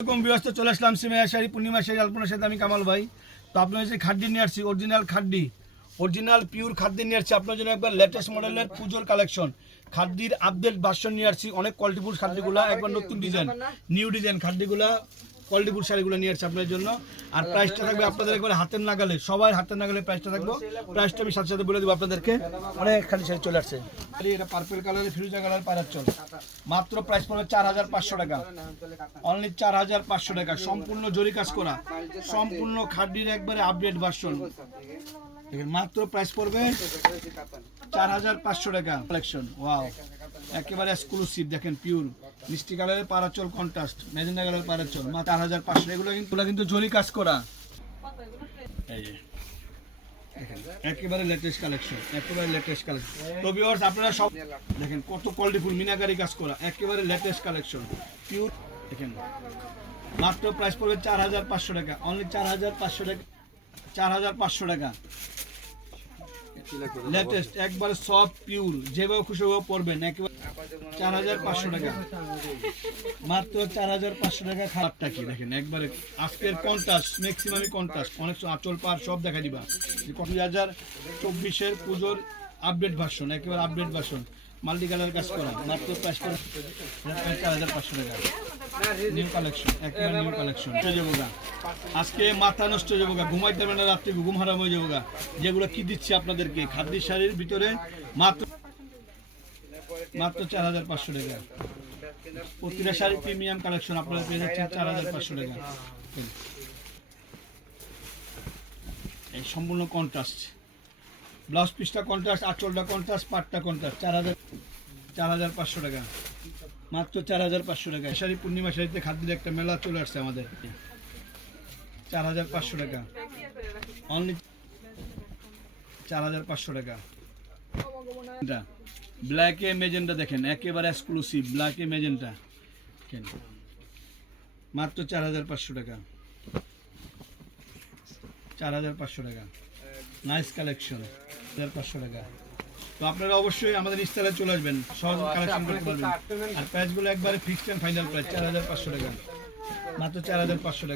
এরকম চলে আসলাম শাড়ি পূর্ণিমা শাড়ি আলপনার সাথে আমি কামাল ভাই। তো আপনার খাড্ডি নিয়ে আসছি অরিজিনাল অরিজিনাল পিওর খাদ্য নিয়ে আসছি। আপনার জন্য একবার লেটেস্ট মডেলের পুজোর কালেকশন খাদ্যির আপডেট ভার্সন নিয়ে আসছি। অনেক কোয়ালিটিফুল খাদ্যগুলো, একবার নতুন ডিজাইন নিউ ডিজাইন খাদ্যগুলা কোয়ালিটিফুল শাড়িগুলো নিয়ে আসছি আপনাদের জন্য। আর প্রাইসটা থাকবে আপনাদের একবার হাতের নাগালে। সবাই হাতের নাগালে প্রাইসটা থাকব। প্রাইসটা আমি সাথে সাথে বলে দেবো আপনাদেরকে। অনেক খালি শাড়ি চলে আসছে। এটা পার্পল কালারের ফিরোজা কালার পারাচ্ছল মাত্র প্রাইস পড়বে চার হাজার পাঁচশো টাকা। অনলি চার হাজার পাঁচশো টাকা। সম্পূর্ণ জরি কাজ করা। সম্পূর্ণ খাড্ডির একবারে আপডেট ভার্সন মাত্র প্রাইস পড়বে চার হাজার পাঁচশো টাকা কালেকশন ওয়াও একেবারে এক্সক্লুসিভ দেখেন পিওর মিষ্টি কালারের পারাচল কন্ট্রাস্ট মেজেন্ডা কালারের পারাচল মা চার হাজার পাঁচশো এগুলো কিন্তু জরি কাজ করা। একেবারে লেটেস্ট কালেকশন একেবারে লেটেস্ট কালেকশন তো ভিউয়ার্স আপনারা সব দেখেন কত কোয়ালিটিফুল মিনাকারি কাজ করা একেবারে লেটেস্ট কালেকশন পিওর দেখেন মাত্র প্রাইস পড়বে চার হাজার পাঁচশো টাকা। অনলি চার হাজার পাঁচশো টাকা চার হাজার পাঁচশো টাকা। লেটেস্ট। একবারে সফট পিওর যেভাবে খুশি ভাবে পড়বেন একেবারে চার হাজার পাঁচশো টাকা মাত্র চার হাজার পাঁচশো টাকা দেখেন, একবারে আজকের অনেক পার সব দেখা দিবা হাজার চব্বিশের পুজোর আপডেট একেবারে আপডেট কাজ করা, মাত্র চার হাজার পাঁচশো টাকা কালেকশন। আজকে মাথা নষ্ট হয়ে ঘুমাইতে পারবে না রাত্রে ঘুম হারাম হয়ে যাব। যেগুলো কি দিচ্ছি আপনাদেরকে খাদ্য শাড়ির ভিতরে মাত্র মাত্র চার হাজার পাঁচশো টাকা। প্রতিটা শাড়ি প্রিমিয়াম কালেকশন, আপনারা পেয়ে যাচ্ছেন চার হাজার পাঁচশো টাকা। এই সম্পূর্ণ কন্ট্রাস্ট ব্লাউজ পিসটা কন্ট্রাস্ট আঁচলটা কন্ট্রাস্ট পাটটা কন্ট্রাস্ট চার হাজার চার হাজার পাঁচশো টাকা। মাত্র চার হাজার পাঁচশো টাকা। শাড়ি পূর্ণিমা শাড়িতে খাদ্যের একটা মেলা চলে আসছে আমাদের। চার হাজার পাঁচশো টাকা। অনলি চার হাজার পাঁচশো টাকা। এটা ব্ল্যাকে মেজেন্টা দেখেন একেবারে এক্সক্লুসিভ ব্ল্যাকে মেজেন্টা দেখেন মাত্র চার হাজার পাঁচশো টাকা। চার হাজার পাঁচশো টাকা। নাইস কালেকশন হাজার পাঁচশো টাকা। তো আপনারা অবশ্যই আমাদের ইস্তারে চলে আসবেন। সহজ কালেকশন করতে পারবেন। আর প্রাইসগুলো একবারে ফিক্সড অ্যান্ড ফাইনাল প্রাইস চার হাজার পাঁচশো টাকা। মাত্র চার হাজার পাঁচশো টাকা।